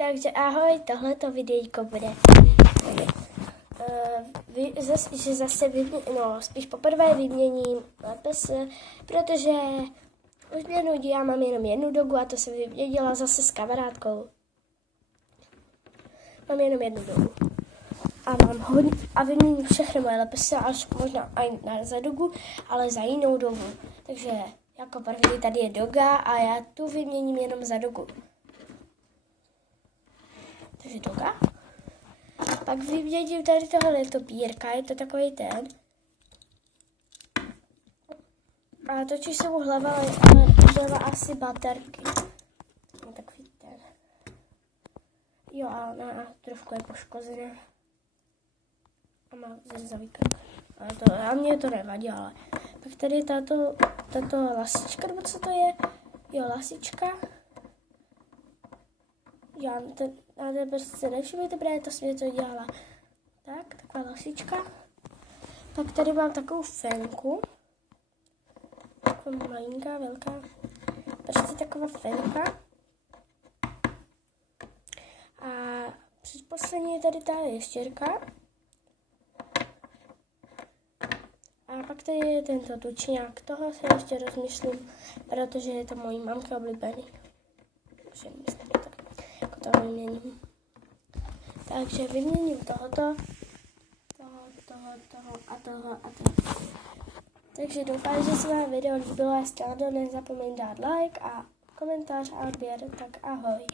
Takže ahoj, tohleto videjko bude. Že zase spíš poprvé vyměním lepes, protože už mě nudí, já mám jenom jednu dogu a to jsem vyměnila zase s kamarádkou. Mám jenom jednu dogu. A mám hodně, a vyměním všechny moje lepesy, až možná i za dogu, ale za jinou dogu. Takže jako první tady je doga a já tu vyměním jenom za dogu. Takže doga. Pak vyměním tady tohle topírka, je to takový ten. A točí se mu hlava, ale hlava asi baterky. No takový ten. Jo, ale trošku je poškozené. A má zrzavý krk. A mě to nevadí, ale. Pak tady je tato lasička, nebo co to je? Jo, lasička. Já prostě se nevšimněte, protože to mě to dělala. Tak, taková lasička. Pak tady mám takovou fenku. Taková malinká, velká. Prostě taková fenka. A předposlední je tady ta ještěrka. A pak tady je tento tučňák. Toho se ještě rozmyslím, protože je to mojí mamky oblíbený. To vyměním. Takže vyměním toho a toho. Takže doufám, že se vám video líbilo. Jestli nezapomeň dát like a komentář a odběr. Tak ahoj.